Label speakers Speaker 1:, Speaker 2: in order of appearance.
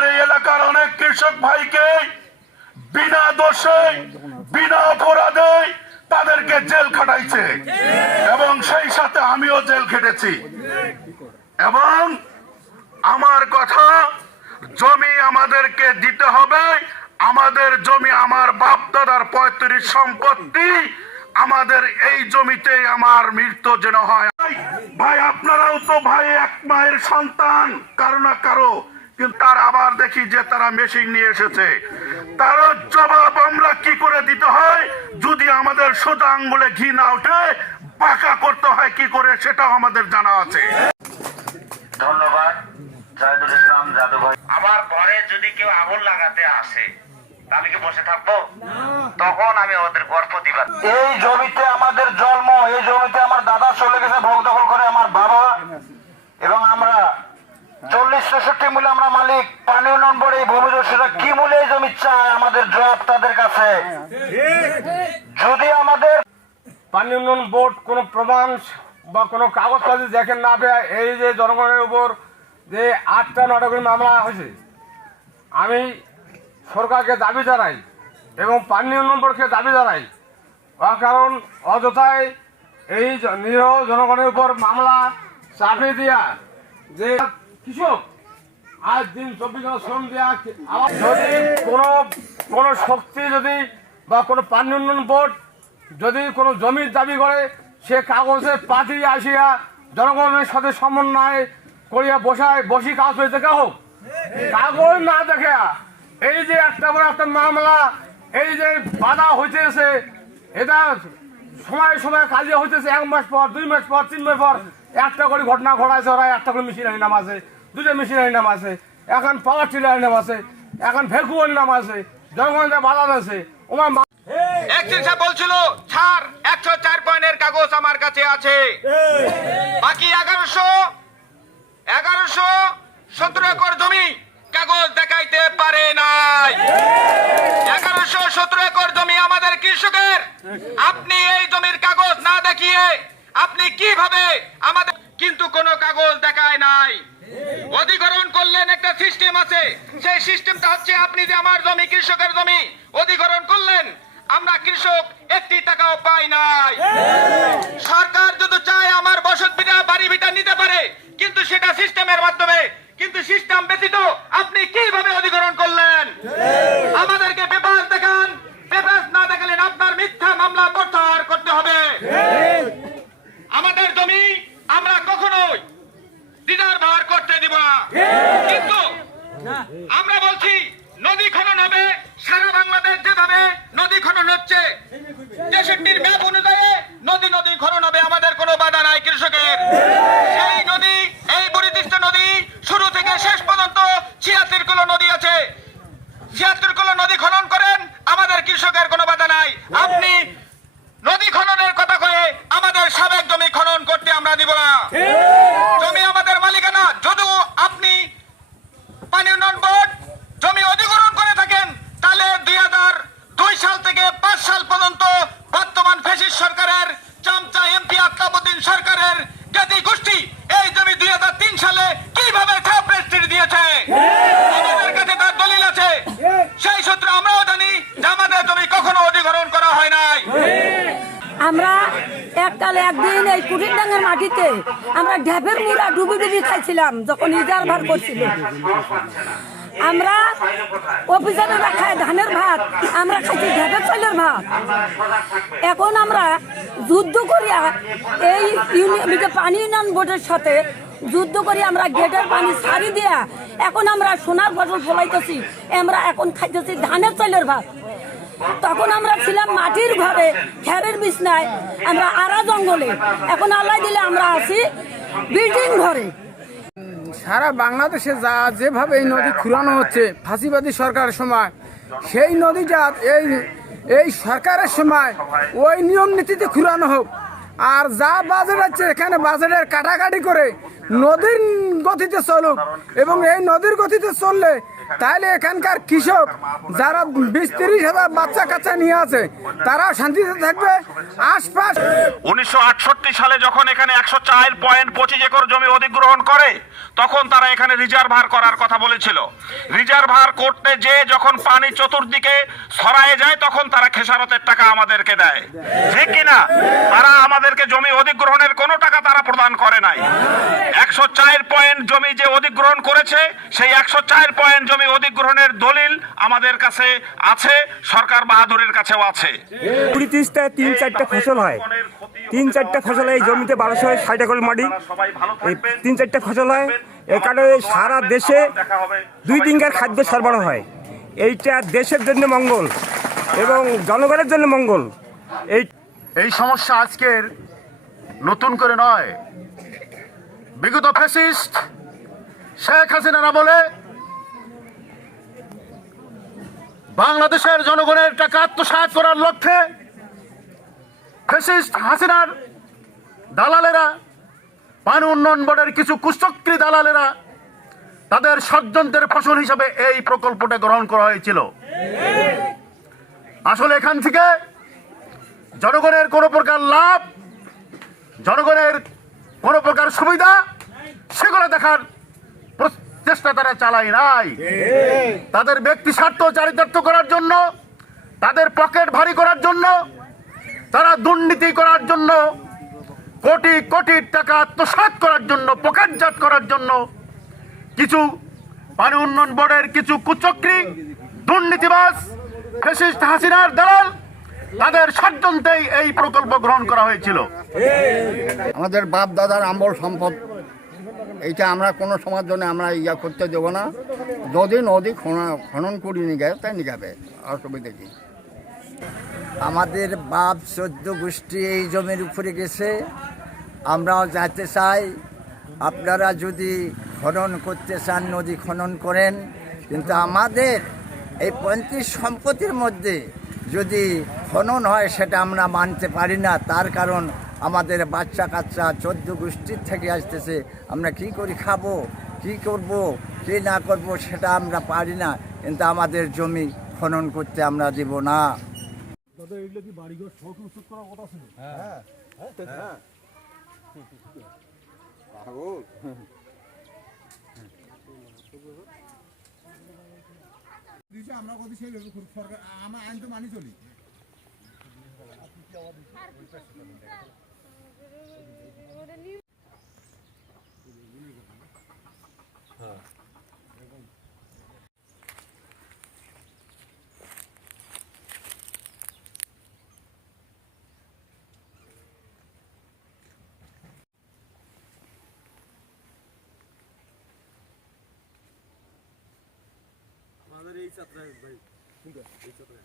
Speaker 1: আমাদের এই এলাকার অনেক কৃষক ভাইকে বিনা দোষে, বিনা অপরাধে তাদেরকে জেল খাটাইছে। এবং সেই সাথে আমিও জেল খেটেছি। এবং আমার কথা, জমি আমাদেরকে দিতে হবে। আমাদের জমি আমার বাপ দাদার পঁয়ত্রিশ সম্পত্তি। আমাদের এই জমিতে আমার মৃত্যু যেন হয়। ভাই, আপনারাও তো ভাই এক মায়ের সন্তান, কারও না কারও। কিন্তু তার আবার দেখি যে তারা মেশিন নিয়ে এসেছে। তার জবাব আমরা কি করে দিতে হয়? যদি আমাদের সোজা আঙ্গুলে ঘি না ওঠে বাঁকা করতে হয় কি করে? সেটাও আমাদের জানা আছে।
Speaker 2: ধন্যবাদ জাহিদুল ইসলাম যাদু ভাই আমার ঘরে যদি কেউ আগুন লাগাতে আসে তাহলে কি বসে থাকব? তখন আমি ওদের ঘর প্রতিবাদ এই জমিতে আমাদের জন্ম এই জমিতে আমার দাদা চলে গেছে ভোগ দখল করে আমার বাবা এবং আমরা। চল্লিশ মূল্য আমরা মালিক। পানি উন্নয়ন বোর্ড এই আমাদের তাদের কাছে। যদি আমাদের
Speaker 3: উন্নয়ন বোর্ড কোনো প্রমাণ বা কোনো কাগজপাতি দেখেন না এই যে জনগণের উপর যে আটটা নটা করে মামলা হয়েছে, আমি সরকারকে দাবি জানাই এবং পানি উন্নয়ন বোর্ডকে দাবি জানাই। কারণ অযথায় এই নিরীহ জনগণের উপর মামলা চাপিয়ে দেওয়া যে কৃষক, আজ দিন চব্বিশ শ্রম দেওয়া যদি কোনো কোনো শক্তি যদি বা কোনো পানি উন্নয়ন বোর্ড যদি কোনো জমির দাবি করে, সে কাগজে পাঠিয়ে আসিয়া জনগণের সাথে সমন্বয় করিয়া বসায়, বসি কাজ হয়ে দেখা হোক? কাগজ না দেখে এই যে একটা বড় একটা মামলা, এই যে বাধা হইতেছে, এটা সময় সময় কাজে হইতেছে এক মাস পর দুই মাস পর তিন মাস পর একটা করে ঘটনা ঘটাইছে ওরা একটা করে মেশিনারি নাম আছে দুটো মেশিনারি নাম আছে এখন পাওয়ার টিলার নাম আছে এখন ভেকুয়ার নাম আছে জনগণের বাধা আছে ওমা
Speaker 4: একদিন সে বলছিল ছাড় একশো চার পয়েন্টের কাগজ আমার কাছে আছে। বাকি এগারোশো এগারোশো সতেরো একর জমি। কাগজ দেখাইতে পারে নাই। এগারোশো সতেরো একর জমি আমাদের কৃষকের। আপনি এই জমির কাগজ না দেখিয়ে আপনি কীভাবে আমাদের কিন্তু কোনো কাগজ দেখায় নাই। অধিগ্রহণ করলেন একটা সিস্টেম আছে। সেই সিস্টেমটা হচ্ছে আপনি যে আমার জমি, কৃষকের জমি অধিগ্রহণ করলেন, আমরা কৃষক একটি টাকাও পাই নাই। সরকার যদি চায় আমার বসত ভিটা বাড়ি ভিটা নিতে পারে কিন্তু সেটা সিস্টেমের মাধ্যমে কিন্তু সিস্টেম ব্যতীত আপনি কীভাবে অধিগ্রহণ করলেন আমাদেরকে পেপার দেখান পেপার না দেখালেন আপনার মিথ্যা মামলা প্রত্যাহার করতে হবে আমাদের জমি আমরা কখনোই দিদার ভার করতে দিব না। কিন্তু আমরা বলছি, নদী খনন হবে, সারা বাংলাদেশ যেভাবে নদী খনন হচ্ছে তেষট্টির ম্যাপ অনুযায়ী নদী নদী খনন হবে, আমাদের কোনো বাধা নাই কৃষকের। সেই নদী, এই বরিদিষ্ট নদী শুরু থেকে শেষ পর্যন্ত ছিয়াত্তর কিলো নদী আছে। ছিয়াত্তর কিলো নদী খনন করেন, আমাদের কৃষকের কোনো বাধা নাই। আপনি নদী খননের কথা কয়ে আমাদের সাবেক জমি করতে আমরা দিব না। জমি আমাদের মালিকানা যদিও আপনি পানি উন্নয়ন বোর্ড জমি অধিগ্রহণ করে থাকেন তাহলে দুই হাজার দুই সাল থেকে পাঁচ সাল পর্যন্ত বর্তমান ফেসিস সরকারের চামচা এমপি আত্মাবুদ্দিন সরকারের জ্ঞাতি গোষ্ঠী এই জমি দুই হাজার তিন সালে কীভাবে খাপ রেস্ট্রি দিয়েছে আমাদের কাছে তার দলিল আছে সেই সূত্রে আমরাও জানি যে আমাদের জমি কখনো অধিগ্রহণ করা হয় নাই
Speaker 5: আমরা এককালে এই মাটিতে আমরা ঢ্যাপের মুড়া ডুবি ডুবি খাইছিলাম যখন ইজার ভার করছিল। আমরা অফিসারেরা খাই ধানের ভাত, আমরা খাইছি ঢ্যাপের চালের ভাত। এখন আমরা যুদ্ধ করিয়া এই ইউনি- যে পানি উন্নয়ন বোর্ডের সাথে যুদ্ধ করি আমরা গেটের পানি ছাড়ি দিয়া এখন আমরা সোনার ফসল ফলাইতেছি, আমরা এখন খাইতেছি ধানের চালের ভাত। তখন আমরা ছিলাম মাটির ঘরে, খেরের বিছনায়, আমরা আরা জঙ্গলে। এখন আল্লাহ দিলে আমরা আছি বিল্ডিং ঘরে।
Speaker 6: সারা বাংলাদেশে যা যেভাবে এই নদী খুঁড়ানো হচ্ছে, ফাঁসিবাদী সরকারের সময়, সেই নদীটা এই এই সরকারের সময় ওই নিয়ম নীতিতে খুঁড়ানো হোক। আর যা বাজেট আছে, এখানে বাজেটের কাটাকাটি করে নদীর গতিতে চলুক। এবং এই নদীর গতিতে চললে তাহলে এখানকার কৃষক যারা বিশ তিরিশ হাজার বাচ্চা কাচ্চা নিয়ে আছে তারা শান্তিতে থাকবে। আশপাশ
Speaker 1: উনিশশো সালে যখন এখানে একশো চার পয়েন্ট পঁচিশ একর জমি অধিগ্রহণ করে, তখন তারা এখানে রিজার্ভার করার কথা বলেছিল। রিজার্ভার করতে যে যখন পানি চতুর্দিকে ছড়ায় যায়, তখন তারা খেসারতের টাকা আমাদেরকে দেয়। ঠিক কিনা? তারা আমাদেরকে জমি অধিগ্রহণের কোনো টাকা তারা প্রদান করে নাই। একশো চার পয়েন্ট জমি যে অধিগ্রহণ করেছে, সেই একশো চার পয়েন্ট জমি অধিগ্রহণের দলিল আমাদের কাছে আছে সরকার বাহাদুরের কাছেও আছে।
Speaker 7: কুড়ি তিরিশটা তিন চারটা ফসল হয়। তিন চারটা ফসল হয় এই জমিতে বারোশো ষাট একর মাটি। এই তিন চারটা ফসল হয়। এই কারণে সারা দেশে দুই দিনকার খাদ্য সরবরাহ হয়। এইটা দেশের জন্য মঙ্গল এবং জনগণের জন্য মঙ্গল। এই
Speaker 1: এই সমস্যা আজকের নতুন করে নয়। বিগত ফ্যাসিস্ট শেখ হাসিনারা বলে বাংলাদেশের জনগণের টাকা আত্মসাৎ করার লক্ষ্যে ফ্যাসিস্ট হাসিনার দালালেরা, পানি উন্নয়ন বোর্ডের কিছু কুচক্রী দালালেরা তাদের ষড়যন্ত্রের ফসল হিসাবে এই প্রকল্পটা গ্রহণ করা হয়েছিল। আসলে এখান থেকে জনগণের কোনো প্রকার লাভ, জনগণের কোনো প্রকার সুবিধা, সেগুলো দেখার চেষ্টা তারা চালায় নাই। তাদের ব্যক্তি স্বার্থ চারিতার্থ করার জন্য, তাদের পকেট ভারী করার জন্য, তারা দুর্নীতি করার জন্য, কোটি কোটি টাকা আত্মসাৎ করার জন্য, পকেটজাত করার জন্য কিছু পানি উন্নয়ন বোর্ডের কিছু কুচক্রী দুর্নীতিবাস ফেসিস্ট হাসিনার দালাল, তাদের ষড়যন্ত্রেই এই প্রকল্প গ্রহণ করা হয়েছিল।
Speaker 8: আমাদের বাপ দাদার আমল সম্পদ এইটা আমরা কোনো সময়ের জন্য আমরা ইয়া করতে দেবো না। যদি নদী খনন করে নিয়ে গেছে তাই নিয়ে যাবে? অসুবিধা কি?
Speaker 9: আমাদের বাপ চোদ্দ গোষ্ঠী এই জমির উপরে গেছে। আমরাও যাইতে চাই। আপনারা যদি খনন করতে চান, নদী খনন করেন। কিন্তু আমাদের এই পঁয়ত্রিশ সম্পত্তির মধ্যে যদি খনন হয়, সেটা আমরা মানতে পারি না। তার কারণ আমাদের বাচ্চা কাচ্চা চোদ্দ গোষ্ঠীর থেকে আসতেছে। আমরা কি করি খাব? কি করব? কি না করব সেটা আমরা পারি না। কিন্তু আমাদের জমি খনন করতে আমরা দেব না।
Speaker 10: আমাদের এই চাত্রায় ভাই। ঠিক আছে। এই চাত্রায়